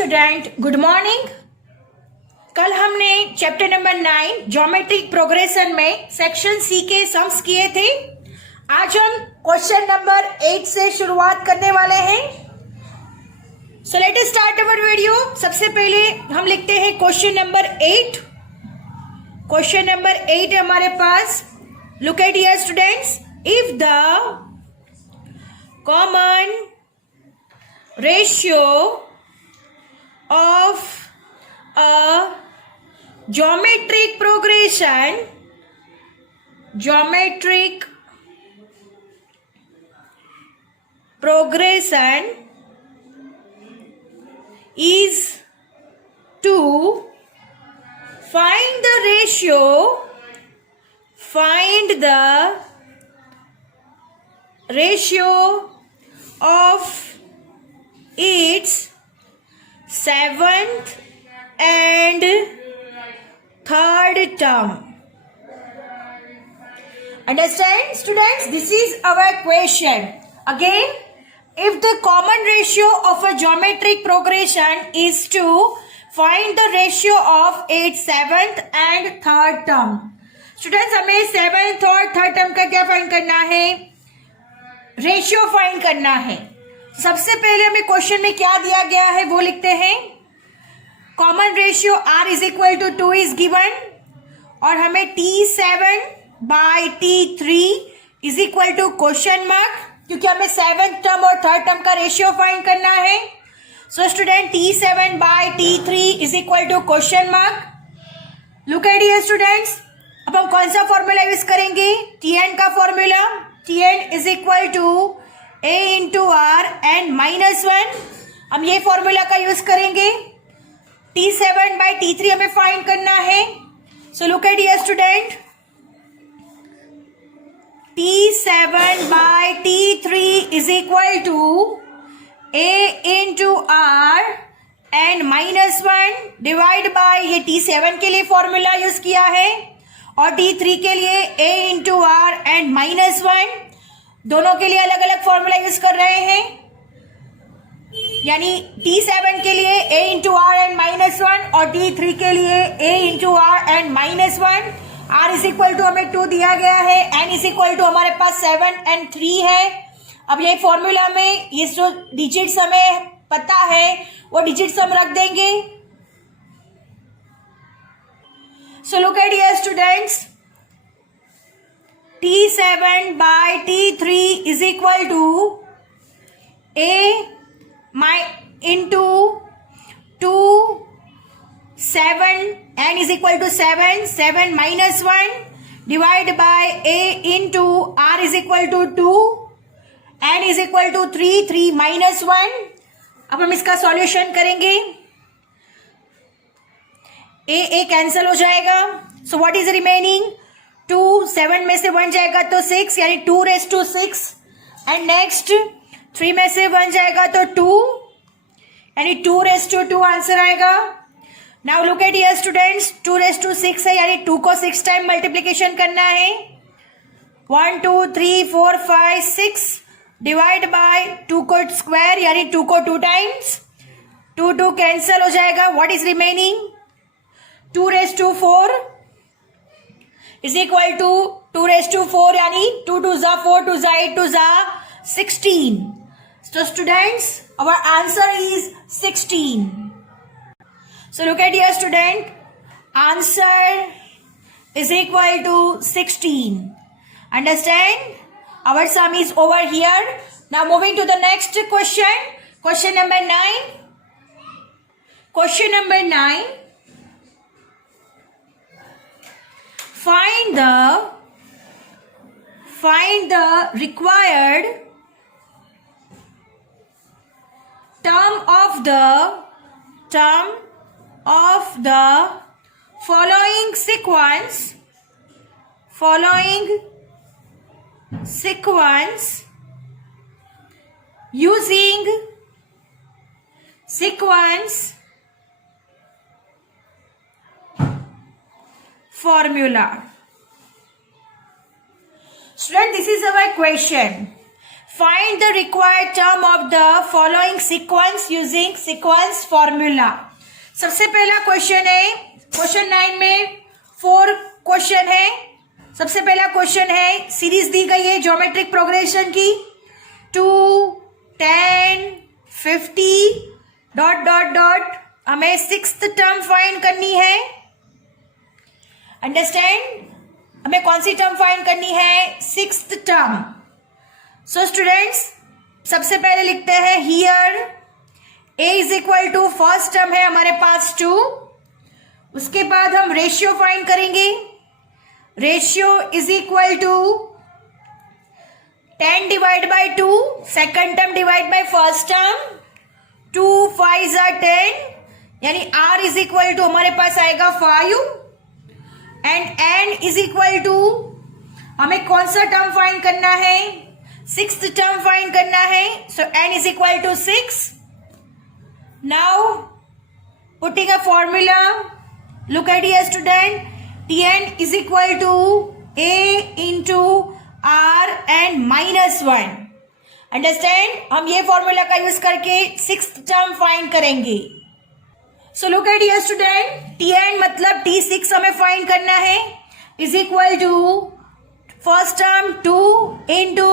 Student, good morning. कल हमने chapter number 9 geometric progression में सेक्शन सी के सम्स किए थे। आज हम क्वेश्चन नंबर 8 से शुरुआत करने वाले हैं। So let us start our video. सबसे पहले हम लिखते हैं क्वेश्चन नंबर 8। क्वेश्चन नंबर 8 हमारे पास। Look at here students, if the common ratio of a geometric progression is to find the ratio of its seventh and third term. Understand students, this is our question. Again, if the common ratio of a geometric progression is to find the ratio of its seventh and third term. Students, हमें seventh और third term का क्या find करना है? Ratio find करना है। सबसे पहले हमें क्वेश्चन में क्या दिया गया है वो लिखते हैं। Common ratio r is equal to 2 is given और हमें T7 by T3 is equal to question mark, क्योंकि हमें सेवेंथ टर्म और थर्ड टर्म का रेशियो फाइंड करना है। So student, T7 by T3 is equal to question mark. Look at here students, अब हम कौन सा फॉर्मूला यूज करेंगे? Tn का formula. Tn is equal to a into r and -1। हम ये फॉर्मूला का यूज करेंगे। T7 बाई T3 हमें फाइंड करना है। So look at here student, T7 by T3 is equal to a into r and -1 divide by, ये T7 के लिए फॉर्मूला यूज किया है और T3 के लिए a इंटू आर एंड -1, दोनों के लिए अलग अलग फॉर्मूला यूज कर रहे हैं। यानी T7 के लिए a इंटू आर एंड -1 और T3 के लिए a into r and -1। r is equal to हमें 2 दिया गया है, n इज इक्वल टू हमारे पास 7 एंड 3 है। अब ये फॉर्मूला में ये जो डिजिट्स हमें पता है वो डिजिट्स हम रख देंगे। सो look at here students, T7 by T3 is equal to a into 2 7 n is equal to 7 minus 1 divided by a into r is equal to 2 n is equal to 3 minus 1। अब हम इसका solution करेंगे। a cancel हो जाएगा। So what is remaining? 2 7 में से 1 जाएगा तो 6, यानी 2⁻6 एंड नेक्स्ट 3 में से 1 जाएगा तो 2, यानी 2⁻2 आंसर आएगा। Now look at here students, 2⁻6 है यानी 2 को 6 टाइम मल्टीप्लीकेशन करना है। 1 2 3 4 5 6 डिवाइड बाय 2 को स्क्वायर यानी 2 को 2 टाइम्स, 2 कैंसिल हो जाएगा। What is remaining? 2⁻4 is equal to 2⁻4 यानी 2 2 जा 4 2 जा 8 2 जा 16। So students, our answer is 16. So look at here student, answer is equal to 16. Understand? Our sum is over here. Now moving to the next question. Question number 9. Question number 9. Find the required term of the following sequence using sequence formula. Student, this is our question. find the required term of the following sequence using sequence formula. सबसे पहला question है, question 9 में 4 question है. सबसे पहला question है, series दी गई है ज्योमेट्रिक प्रोग्रेशन की 2, 10, 50 डॉट डॉट डॉट. हमें 6th टर्म फाइंड करनी है. अंडरस्टैंड? हमें कौन सी टर्म फाइंड करनी है? 6th term. सो स्टूडेंट्स, सबसे पहले लिखते हैं here a is equal to first term है हमारे पास 2. उसके बाद हम रेशियो फाइंड करेंगे. Ratio is equal to 10 divide by 2, second term divide by first term. 2 5 are 10, यानी r इज इक्वल टू हमारे पास आएगा 5 and n is equal to हमें कौन सा टर्म फाइंड करना है? 6th टर्म फाइंड करना है. So n is equal to 6. Now putting a formula, look at here student. tn is equal to a into r and -1. Understand? हम ये formula का यूज करके 6th टर्म फाइंड करेंगे. So look at here student, tn मतलब t6 हमें find करना है is equal to first term 2 into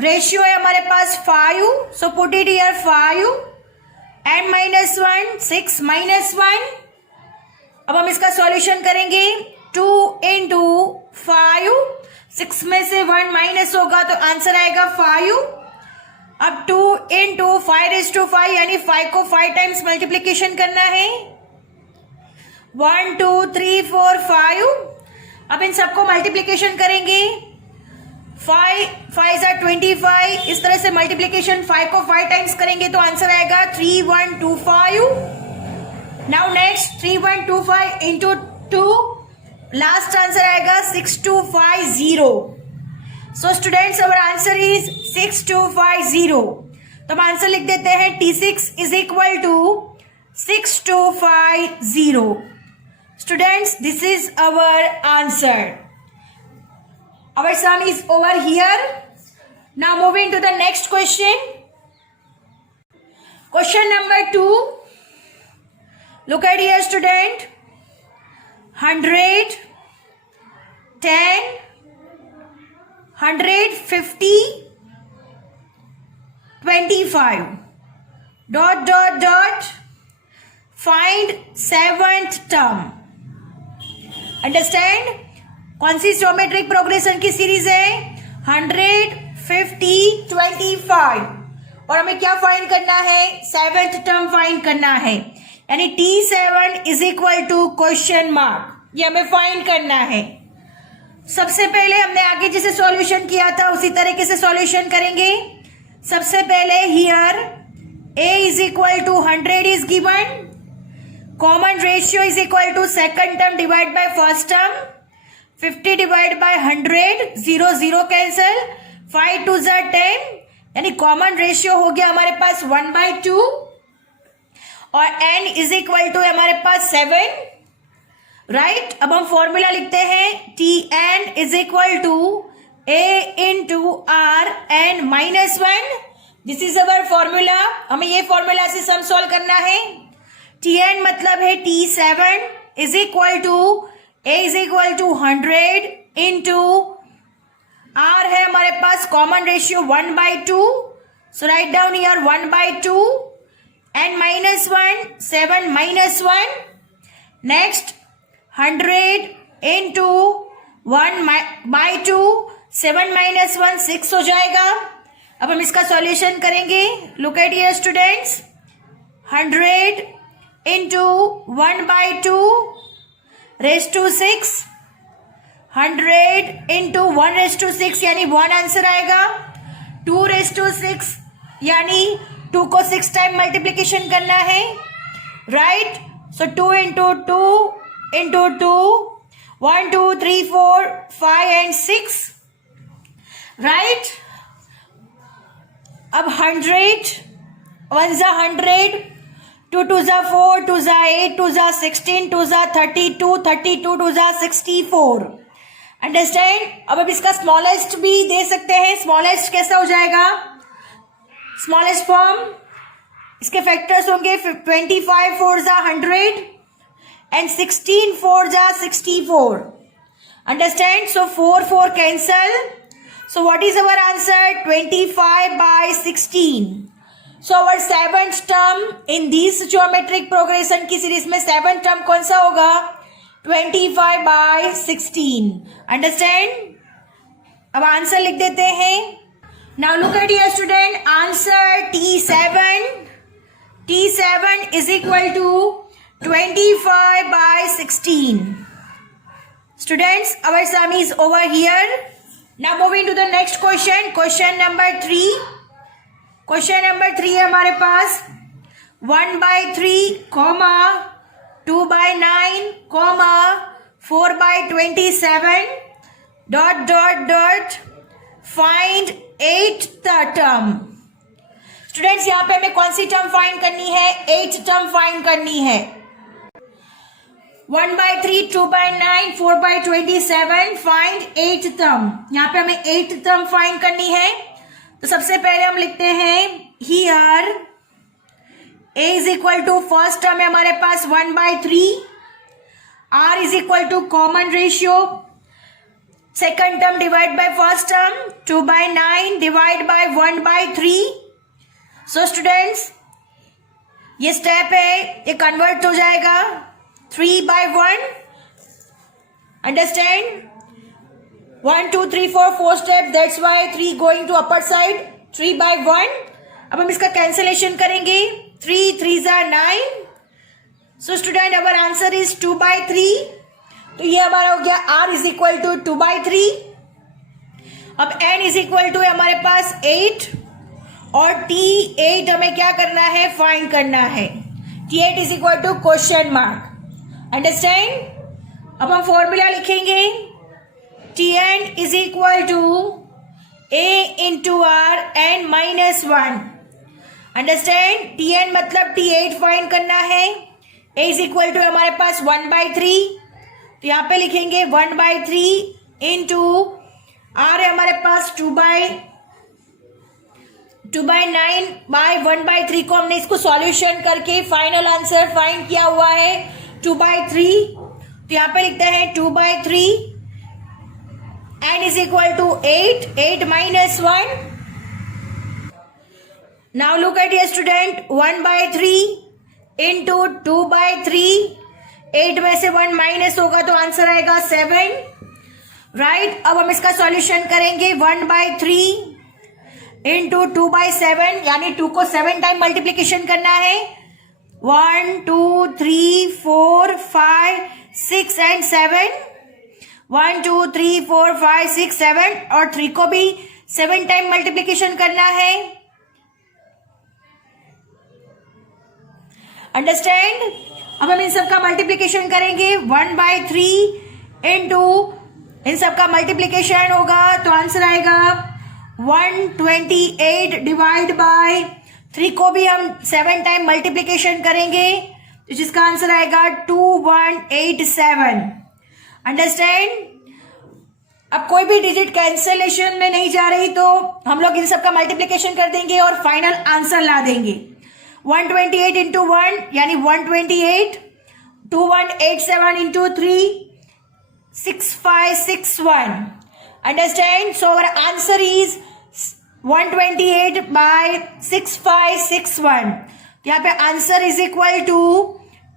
ratio है हमारे पास 5. So put it here 5 and -1 6 -1. अब हम इसका सॉल्यूशन करेंगे. 2 इंटू 5, 6 में से 1 माइनस होगा तो आंसर आएगा 5. अब 2 इंटू 5 यानी 5 को 5 टाइम्स मल्टीप्लीकेशन करना है. 1 2 3 4 5. अब इन सबको मल्टीप्लीकेशन करेंगे. 5 5 are 25. इस तरह से मल्टीप्लीकेशन 5 को 5 टाइम्स करेंगे तो आंसर आएगा 3125. Now next 3125 into 2, last answer आएगा 6250. So students, our answer is 6250. तो हम आंसर लिख देते हैं T6 is equal to 6250. Students, this is our answer. Our sum is over here. Now moving to the next question. Question number 2. Look at here student. 100, 10, 150, 25. Dot dot dot. Find 7th term. Understand? कौन सी geometric progression की series है? 100, 50, 25. और हमें क्या find करना है? 7th term find करना है, यानी T7 is equal to question mark. ये हमें फाइंड करना है. सबसे पहले हमने आगे जैसे सॉल्यूशन किया था उसी तरीके से सॉल्यूशन करेंगे. सबसे पहले here a is equal to 100 is given. Common ratio is equal to second term divide by first term. 50 divide by 100, 0 0 cancel. 5 2 जा 10, यानी कॉमन रेशियो हो गया हमारे पास 1/2 और n इज इक्वल टू हमारे पास 7. राइट? अब हम फॉर्मूला लिखते हैं Tn is equal to a into r n -1. This is our formula. हमें ये फॉर्मूला से सम सॉल्व करना है. Tn मतलब है T7 is equal to a is equal to 100 into r है हमारे पास common ratio 1/2. So write down here 1/2 and -1 7 -1. Next 100 into 1/2, 7 -1 6 हो जाएगा. अब हम इसका सॉल्यूशन करेंगे. Look at here students. 100 into 1/2 raise to 6. 100 into 1 raise to 6 यानी 1 आंसर आएगा. 2 रेज टू 6 यानी 2 को 6 टाइम मल्टीप्लीकेशन करना है. Right? So 2 into 2 into 2, 1 2 3 4 5 and 6. Right? अब 100 1 जा 100, 2 2 जा 4, 2 जा 8, 2 जा 16, 2 जा 32, 32 2 जा 64. अंडरस्टैंड। अब इसका स्मॉलेस्ट भी दे सकते हैं। स्मॉलेस्ट कैसा हो जाएगा? स्मॉलेस्ट फॉर्म, इसके फैक्टर्स होंगे 25 4 जा 100 एंड 16 4 जा 64. Understand? So 4 4 cancel. So what is our answer? 25 by 16. So our seventh term in this geometric progression की सीरीज में seventh term कौन सा होगा? 25 by 16. Understand? अब आंसर लिख देते हैं. Now look at here student. Answer T7. T7 is equal to 25 by 16. Students, our sum is over here. Now moving to the next question. Question number 3. Question number 3 है हमारे पास 1 by 3, 2 by 9, 4 by 27, ... Find 8th term. Students, यहाँ पे हमें कौन सी term find करनी है? 8th term find करनी है. 1 by 3, 2 by 9, 4 by 27, find 8th term. यहाँ पे हमें 8th term फाइंड करनी है. तो सबसे पहले हम लिखते हैं here a is equal to first term है हमारे पास 1 by 3, r is equal to common ratio, second term divide by first term 2 by 9 divide by 1 by 3. So students, ये स्टेप है, ये कन्वर्ट हो जाएगा 3 by 1. Understand? 1 2 3 4 4 steps. That's why 3 going to upper side. 3 by 1. अब हम इसका cancellation करेंगे. 3 3s are 9. So student, our answer is 2 by 3. तो ये हमारा हो गया r is equal to 2 by 3. अब n is equal to हमारे पास 8 और t8 हमें क्या करना है? फाइंड करना है. t8 is equal to question mark. Understand? अब हम फॉर्मूला लिखेंगे. Tn is equal to a into r n minus 1. Understand? Tn मतलब T8 फाइंड करना है. a is equal to हमारे पास 1 by 3. तो यहाँ पे लिखेंगे 1 by 3 into r है हमारे पास 2 by 9 by 1 by 3 को हमने इसको सॉल्यूशन करके फाइनल आंसर फाइंड किया हुआ है 2 by 3. तो यहाँ पे लिखते हैं 2 by 3 n is equal to 8 minus 1. Now look at here student, 1 by 3 into 2 by 3. 8 में से 1 माइनस होगा तो आंसर आएगा 7. राइट. अब हम इसका सॉल्यूशन करेंगे 1 by 3 into 2 by 7, यानी 2 को 7 टाइम मल्टीप्लीकेशन करना है. 1 2 3 4 5 6 एंड 7. 1 2 3 4 5 6 7 और 3 को भी 7 टाइम मल्टीप्लीकेशन करना है. अंडरस्टैंड? अब हम इन सब का मल्टीप्लीकेशन करेंगे 1 by 3 इंटू इन सब का मल्टीप्लीकेशन होगा तो आंसर आएगा 128 डिवाइड बाय 3 को भी हम 7 टाइम मल्टीप्लीकेशन करेंगे तो जिसका आंसर आएगा 2187. अंडरस्टैंड? अब कोई भी डिजिट कैंसिलेशन में नहीं जा रही तो हम लोग इन सब का मल्टीप्लीकेशन कर देंगे और फाइनल आंसर ला देंगे. 128 इंटू 1 यानी 128. 2187 into 3 6561. Understand? So our answer is 128 by 6561. यहाँ पे answer is equal to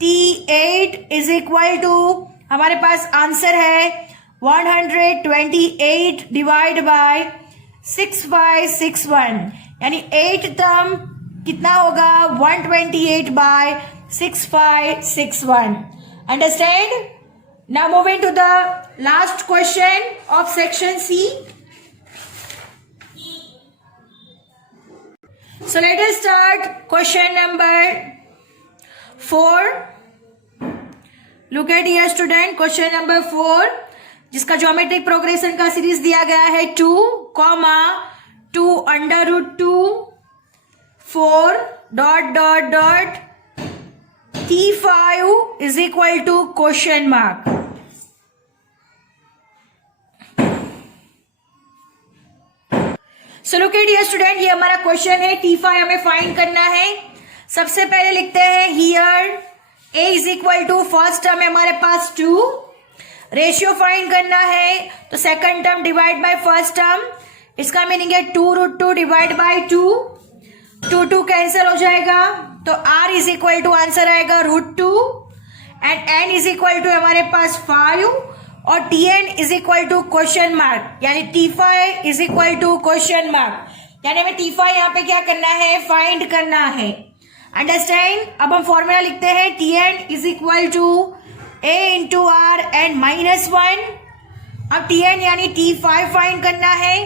T8 is equal to हमारे पास आंसर है 128 डिवाइड बाय 6561 यानी 8 टर्म कितना होगा 128 by 6561. Understand? Now moving to the last question of section C. So let us start question number 4. Look at here student, question number 4 जिसका geometric progression का series दिया गया है 2, 2 under root 2 4 ... T5 is equal to question mark. So look at here student, ये हमारा question है, T5 हमें find करना है। सबसे पहले लिखते हैं here A is equal to, first term है हमारे पास 2, रेशियो फाइंड करना है तो second term divide by first term, इसका मीनिंग है 2√2 डिवाइड बाय 2, 2 कैंसिल हो जाएगा तो R is equal to answer आएगा √2 and N is equal to हमारे पास 5 और Tn is equal to question mark, यानी T5 is equal to question mark, यानी हमें T5 यहाँ पे क्या करना है, फाइंड करना है। अंडरस्टैंड। अब हम फॉर्मूला लिखते हैं Tn is equal to A into R and -1। अब Tn यानी T5 फाइंड करना है,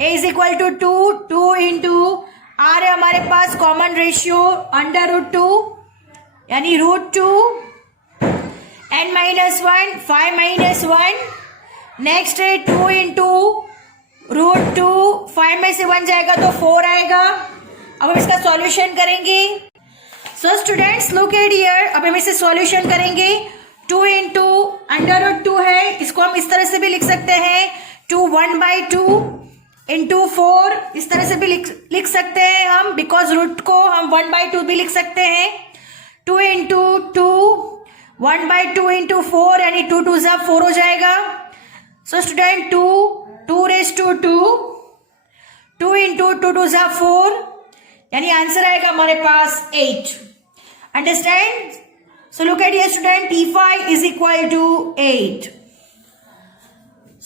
A is equal to 2 into R है हमारे पास कॉमन रेशियो √2 यानी √2 एंड -1, 5 -1, नेक्स्ट है 2 इंटू √2, 5 में से 1 जाएगा तो 4 आएगा। अब हम इसका सॉल्यूशन करेंगे। So students look at here, अब हम इसे सॉल्यूशन करेंगे। 2 इंटू √2 है, इसको हम इस तरह से भी लिख सकते हैं 2 1/2 इंटू 4, इस तरह से भी लिख सकते हैं हम, बिकॉज रूट को हम 1/2 भी लिख सकते हैं। 2 इंटू 2 1/2 इंटू 4 यानी 2 2 ज़ा 4 हो जाएगा। So student 2 raise to 2 into 2 2 ज़ा 4 यानी आंसर आएगा हमारे पास 8। Understand. So look at here student, T5 is equal to 8।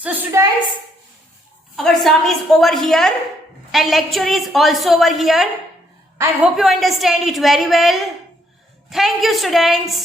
So students, our sum is over here and lecture is also over here. I hope you understand it very well. Thank you students.